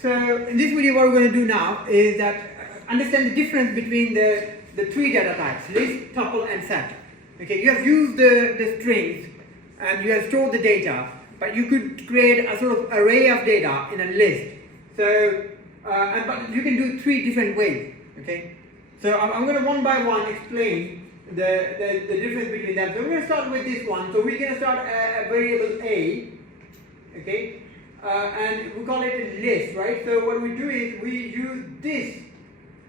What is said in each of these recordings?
So in this video what we're going to do now is that understand the difference between the three data types, list, tuple and set. Okay, you have used the strings and you have stored the data, but you could create a sort of array of data in a list. So, but you can do three different ways. Okay, so I'm going to one by one explain the difference between them. So we're going to start with this one. So we're going to start a variable a. Okay. And we call it a list, right? So what we do is we use this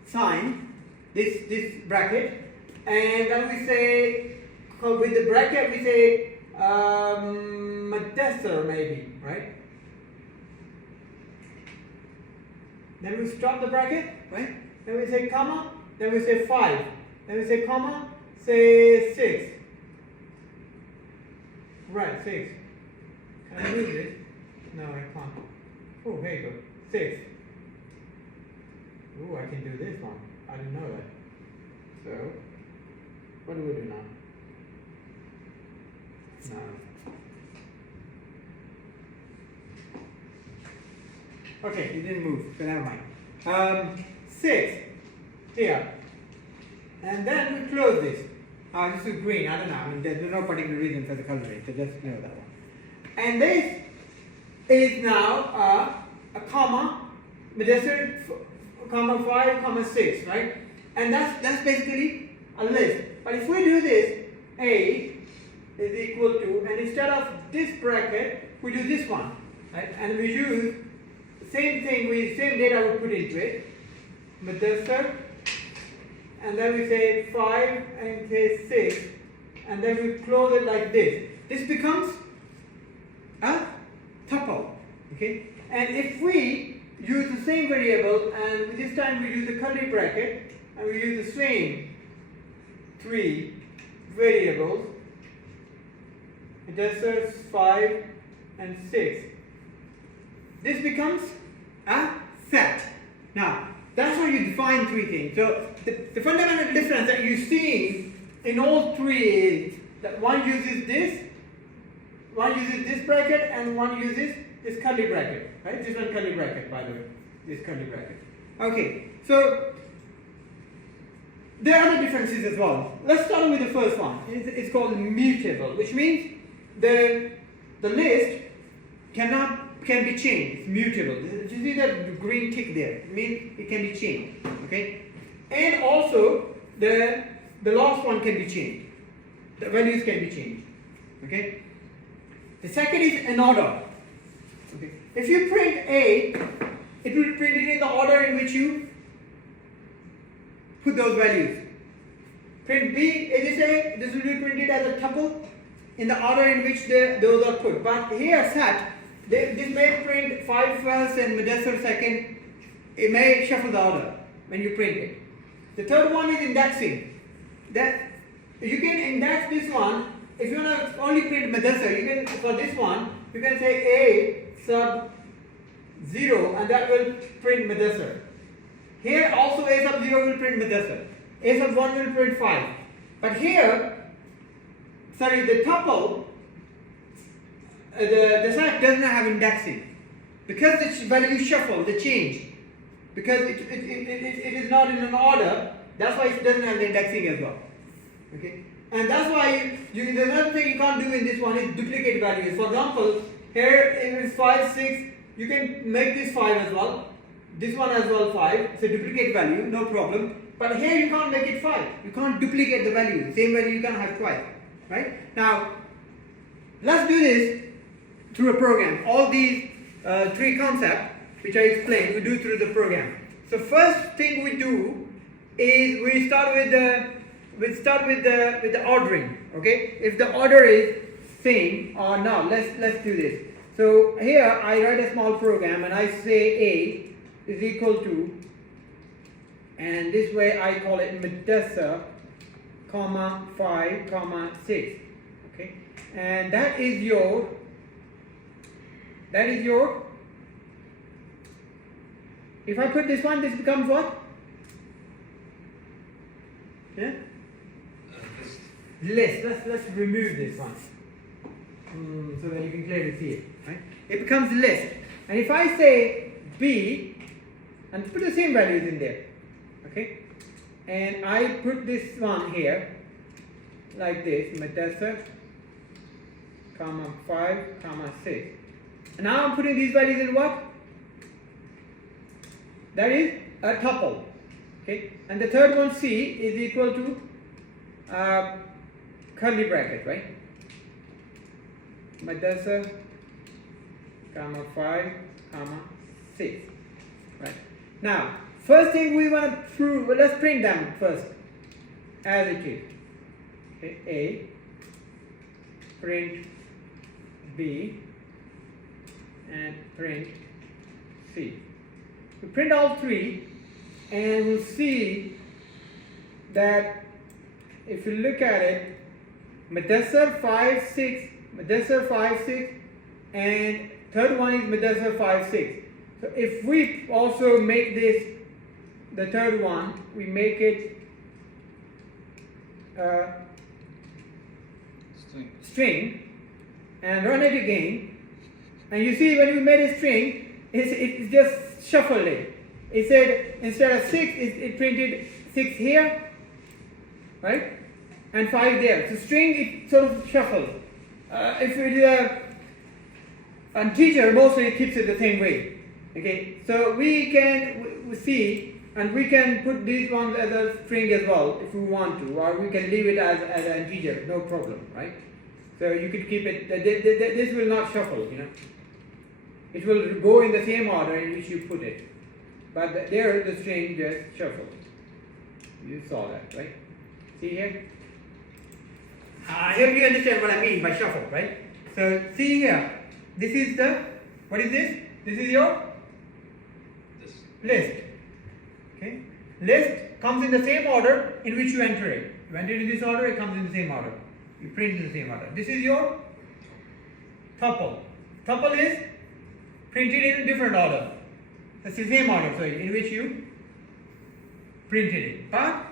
sign, this bracket, and then we say, with the bracket we say Mutable maybe, right? Then we stop the bracket, right? Then we say comma, then we say 5, then we say comma, say 6. Right, 6. Can I move this? No, I can't. Oh, here you go. 6. Oh, I can do this one. I didn't know that. So, what do we do now? No. Okay, it didn't move, so never mind. 6 here. And then we close this. This is green, I don't know. I mean, there's no particular reason for the coloring, so just know that one. And this is now a comma, comma 5, comma 6, right? And that's basically a list. But if we do this, a is equal to, and instead of this bracket, we do this one, right? And we use the same thing, same data we put into it, Mutable, and then we say 5 and say 6, and then we close it like this. This becomes a tuple, okay? And if we use the same variable, and this time we use the curly bracket, and we use the same three variables, it does serve 5 and 6. This becomes a set. Now, that's how you define three things. So, the fundamental difference that you see in all three is that one uses this bracket, and one uses this curly bracket, right? This one curly bracket, by the way, this curly bracket. Okay, so there are other differences as well. Let's start with the first one. It's called mutable, which means the list can be changed. It's mutable. You see that green tick there? It means it can be changed. Okay, and also the last one can be changed. The values can be changed. Okay. The second is an order. Okay. If you print A, it will print it in the order in which you put those values. Print B, as you say, this will be printed as a tuple in the order in which those are put. But here set, this may print 5 first and Mutable second. It may shuffle the order when you print it. The third one is indexing. That you can index this one. If you want to only print Mutable, you can, for this one, you can say A sub 0, and that will print Mutable. Here also A sub 0 will print Mutable. A sub 1 will print 5. But here, sorry, the tuple, the set does not have indexing. Because the value shuffle, the change, because it is not in an order, that's why it doesn't have the indexing as well. Okay? And that's why the another thing you can't do in this one is duplicate values. For example, here it is 5, 6, you can make this 5 as well. This one as well 5. It's a duplicate value, no problem. But here you can't make it 5. You can't duplicate the value. Same value you can't have twice. Right? Now, let's do this through a program. All these three concepts which I explained, we do through the program. So first thing we do is we start with the ordering. Okay, if the order is same or no, let's do this. So here I write a small program and I say A is equal to, and this way I call it Mutable, comma 5, comma 6. Okay, and that is your. If I put this one, this becomes what? Yeah. List. Let's remove this one so that you can clearly see it. Right? It becomes list. And if I say B, and put the same values in there. Okay, and I put this one here like this, Mutable, comma 5, comma 6. And now I'm putting these values in what? That is a tuple. Okay, and the third one, C, is equal to curly bracket, right? Mutable, comma 5, comma 6. Right. Now, first thing we want to prove, well, let's print them first as it is. Okay, A, print B, and print C. We print all three, and we'll see that if you look at it, Mutable 5, 6, Mutable 5, 6, and third one is Mutable 5, 6. So if we also make this, the third one, we make it string and run it again, and you see when we made a string, it just shuffled it. It said instead of 6, it printed 6 here, right, and 5 there. So string, it sort of shuffles. If it is a integer, mostly it keeps it the same way. Okay, so we can see, and we can put these ones as a string as well if we want to, or we can leave it as an integer, no problem, right? So you could keep it, this will not shuffle, you know. It will go in the same order in which you put it. But there the string just shuffled. You saw that, right? See here? I hope you understand what I mean by shuffle, right? So see here, this is the, what is this? This is your list. Okay? List comes in the same order in which you enter it. You enter it in this order, it comes in the same order. You print in the same order. This is your tuple. Tuple is printed in a different order. That's the same order, sorry, in which you printed it. But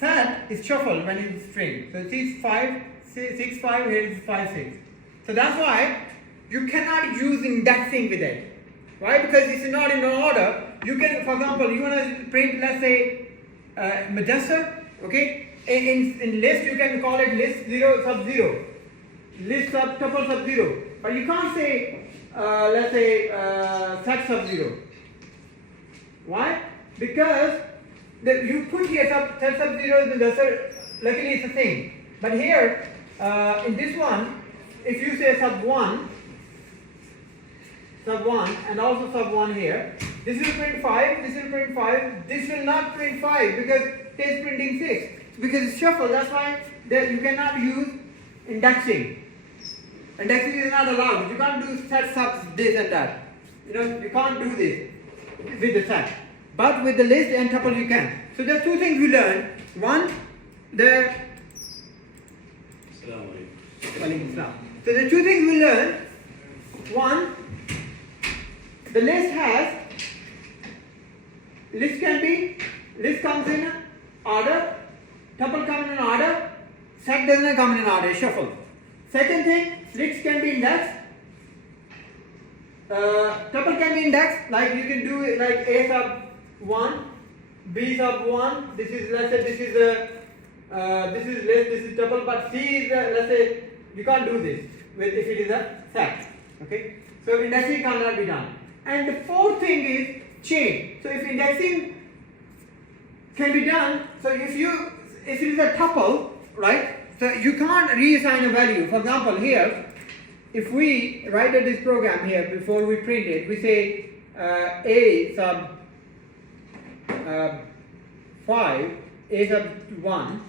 that is shuffled when it's string. So it is 5, 6, 5, here is 5, 6. So that's why you cannot use indexing with it. Why? Because it's not in order. You can, for example, you want to print, let's say, Mutable, okay? In list, you can call it list 0 sub 0. List sub tuple sub 0. But you can't say, let's say, set sub 0. Why? Because you put here set sub 0 is the lesser, luckily it's a thing. But here, in this one, if you say sub 1, and also sub 1 here, this will print 5, this will print 5, this will not print 5 because it is printing 6. Because it's shuffled, that's why you cannot use indexing. Indexing is not allowed. You can't do set subs this and that. You know, you can't do this with the set. But with the list and tuple you can. So there are two things we learned. One, the so the two things we learned. One, the list comes in order, tuple comes in order, set doesn't come in order, shuffle. Second thing, list can be indexed, tuple can be indexed, like you can do it like A sub 1, B sub 1, this is, let's say, this is list, this is tuple, but C is, let's say, you can't do this with if it is a set, okay? So indexing cannot be done. And the fourth thing is chain. So if indexing can be done, so if it is a tuple, right? So you can't reassign a value. For example, here, if we write this program here before we print it, we say A sub 5, A sub 1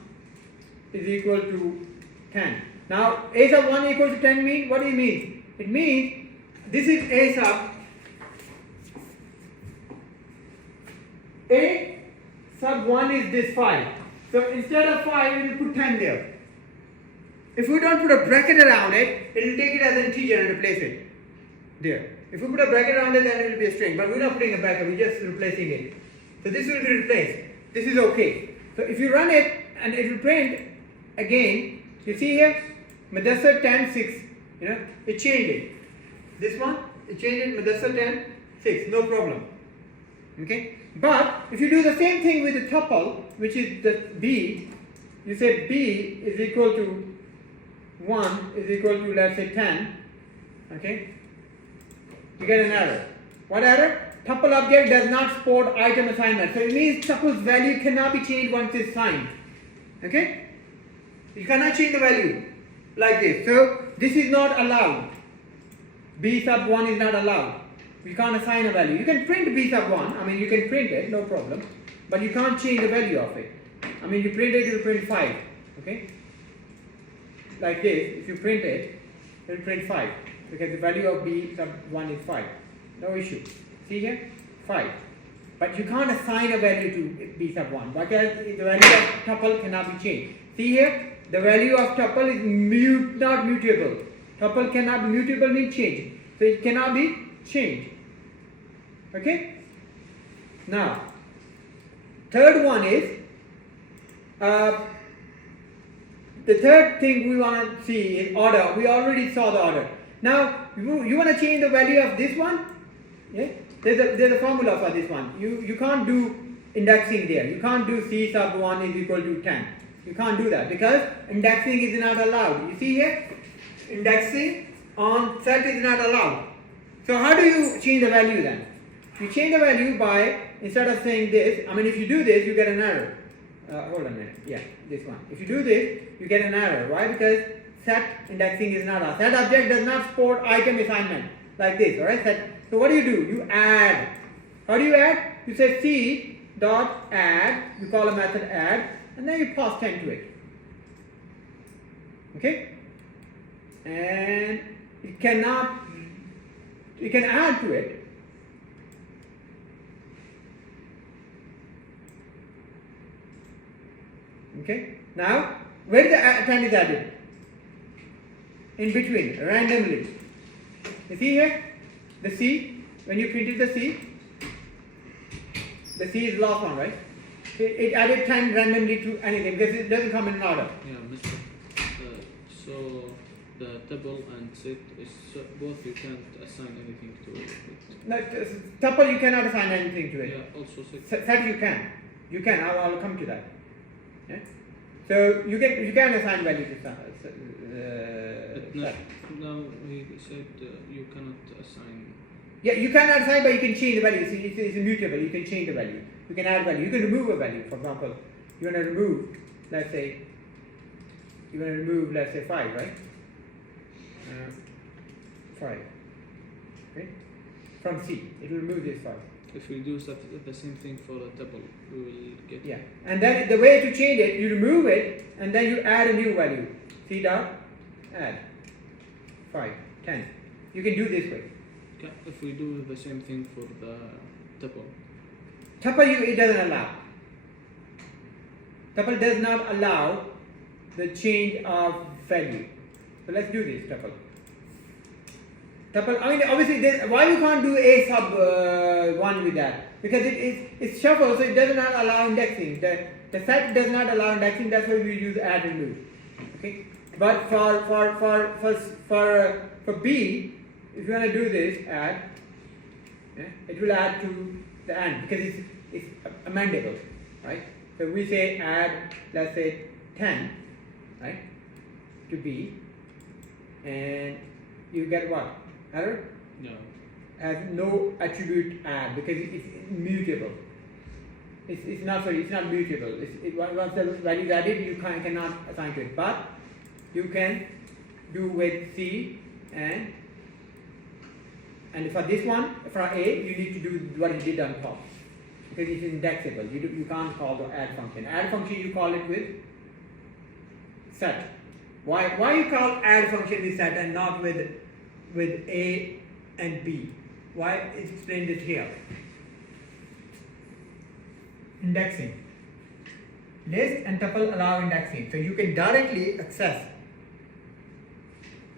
is equal to 10. Now, A sub 1 equal to 10 means, what do you mean? It means this is A sub A sub 1 is this 5. So instead of 5, we will put 10 there. If we don't put a bracket around it, it will take it as an integer and replace it there. If we put a bracket around it, then it will be a string. But we're not putting a bracket, we're just replacing it. So this will be replaced. This is okay. So if you run it and it will print again, you see here, Mutable 10, 6. You know, it changed it. This one, it changed it, Mutable 10, 6, no problem. Okay? But if you do the same thing with the tuple, which is the b, you say b is equal to 1 is equal to, let's say, 10. Okay? You get an error. What error? Tuple object does not support item assignment. So it means tuple's value cannot be changed once it's signed. Okay? You cannot change the value like this. So this is not allowed. B sub 1 is not allowed. You can't assign a value. You can print B sub 1. I mean, you can print it, no problem. But you can't change the value of it. I mean, you print it, you'll print 5. Okay? Like this, if you print it, it'll print 5. Because the value of B sub 1 is 5. No issue. See here? 5. But you can't assign a value to B sub 1. Because the value of tuple cannot be changed. See here? The value of tuple is not mutable. Tuple cannot be mutable, means changed. So it cannot be changed. Okay? Now, third one is, the third thing we want to see is order. We already saw the order. Now, you want to change the value of this one? Yeah? There's a formula for this one. You can't do indexing there. You can't do C sub 1 is equal to 10. You can't do that because indexing is not allowed. You see here? Indexing on set is not allowed. So how do you change the value then? You change the value by, instead of saying this, I mean, if you do this, you get an error. Hold on a minute. Yeah, this one. If you do this, you get an error. Why? Because set indexing is not allowed. Set object does not support item assignment like this. All right. So what do? You add. How do you add? You say C dot add. You call a method add, and then you pass 10 to it. Okay. And you can add to it. Okay. Now, where the 10 is added? In between, randomly. You see here? The C, when you printed the C is last one, right? It added 10 randomly to anything because it doesn't come in order. Yeah, Mr. So the tuple and set is both, you can't assign anything to it. No, tuple you cannot assign anything to it. Yeah, also set. Set you can. You can. I'll come to that. Yeah? So you can assign value to set. Now he said you cannot assign. Yeah, you cannot assign, but you can change the value. It's immutable. You can change the value. You can add value. You can remove a value. For example, you want to remove, let's say, 5, right? 5. Okay? From C, it will remove this 5. If we do the same thing for a tuple, we will get. Yeah, and then the way to change it, you remove it, and then you add a new value. C dot add 5, 10. You can do this way. Okay. If we do the same thing for the tuple. Tuple it doesn't allow. Tuple does not allow the change of value. So let's do this tuple. Tuple. I mean, obviously, why you can't do A sub 1 with that? Because it's shuffle, so it does not allow indexing. The set does not allow indexing. That's why we use add and remove. Okay. But for B, if you want to do this add, yeah, it will add to the end because it's amendable, right? So we say add, let's say 10, right, to B, and you get what? Error? No. Has no attribute add because it's immutable. It's not mutable. Once the value is added, you cannot assign to it. But you can do with C and for this one, for A, you need to do what you did on top because it's indexable. You can't call the add function. Add function you call it with set. Why you call add function with set and not with A and B? Why? It's explained it here. Indexing. List and tuple allow indexing. So you can directly access.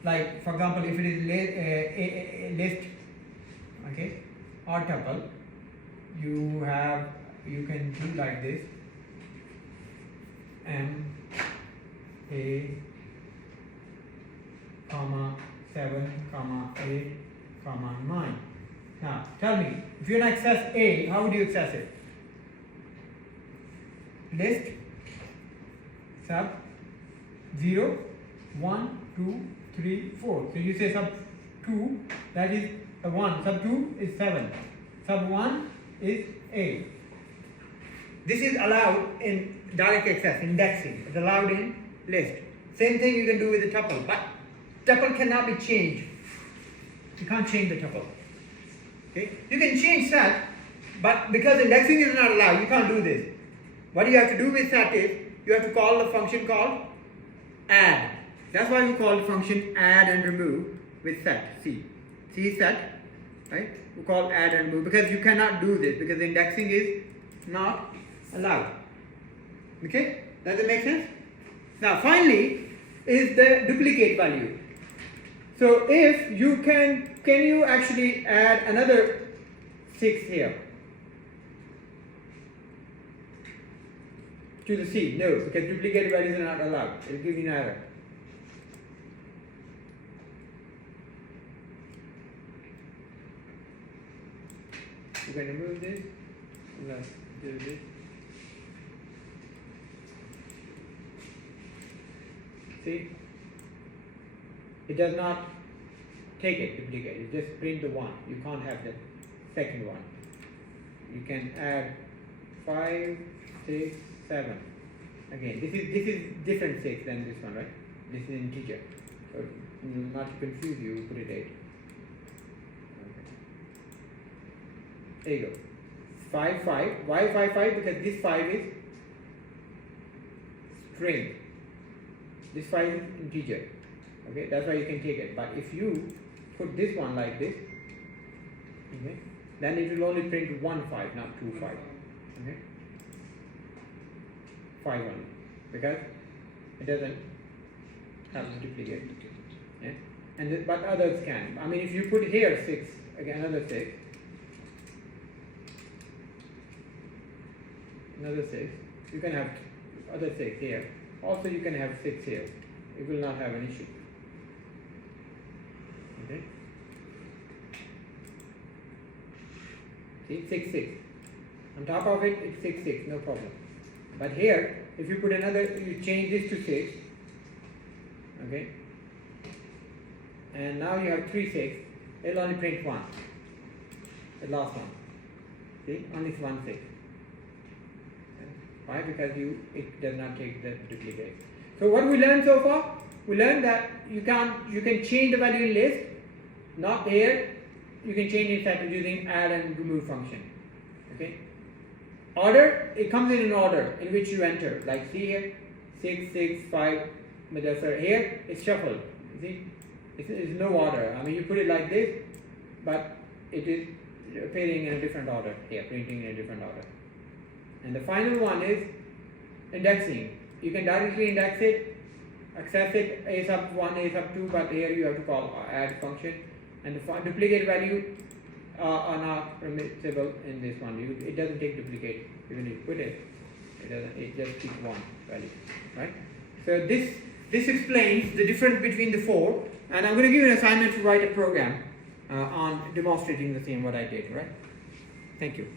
Like for example, if it is a list, okay, or tuple, you can do like this. M A comma 7 comma 8 comma 9. Now, tell me, if you want to access A, how would you access it? List sub 0, 1, 2, 3, 4. So you say sub 2, that is a 1. Sub 2 is 7. Sub 1 is A. This is allowed in direct access, indexing. It's allowed in list. Same thing you can do with the tuple, but tuple cannot be changed. You can't change the tuple. Okay? You can change set, but because indexing is not allowed, you can't do this. What you have to do with set is, you have to call the function called add. That's why we call the function add and remove with set. See set, right? We call add and remove because you cannot do this because indexing is not allowed. Okay? Does it make sense? Now finally is the duplicate value. So if you can you actually add another 6 here to the C? No, because duplicate values are not allowed. It will give you an error. You can remove this. Let's do this. See? It does not take it, duplicate. It just print the 1. You can't have the second one. You can add 5, 6, 7. Again, this is different 6 than this one, right? This is integer. So not to confuse you, we put it 8. Okay. There you go. 5, 5. Why 5, 5? Because this 5 is string. This 5 is integer. Okay, that's why you can take it. But if you put this one like this, okay, then it will only print 1 5, not 2 5. Okay, 5 only, because it doesn't have to duplicate. Yeah? And but others can. I mean, if you put here 6, again another 6, another 6, you can have other 6 here. Also, you can have 6 here. It will not have an issue. Okay. See, 6 6. On top of it, it's 6 6, no problem. But here, if you put another, you change this to 6. Okay. And now you have 3 6. It'll only print 1. The last one. See, only 1 6. Why? Because it does not take the duplicate. So what we learned so far? We learned that you can change the value in list. Not here. You can change it instead using add and remove function. Okay. Order, it comes in an order in which you enter. Like see here, 6 6 5. But here it's shuffled. You see, it's no order. I mean, you put it like this, but it is appearing in a different order here, printing in a different order. And the final one is indexing. You can directly index it, access it, a sub 1, a sub 2, but here you have to call add function. And the duplicate value are not permissible in this one. It doesn't take duplicate. Even if you put it, it just keeps 1 value, right? So this explains the difference between the 4. And I'm going to give you an assignment to write a program on demonstrating the same what I did, right? Thank you.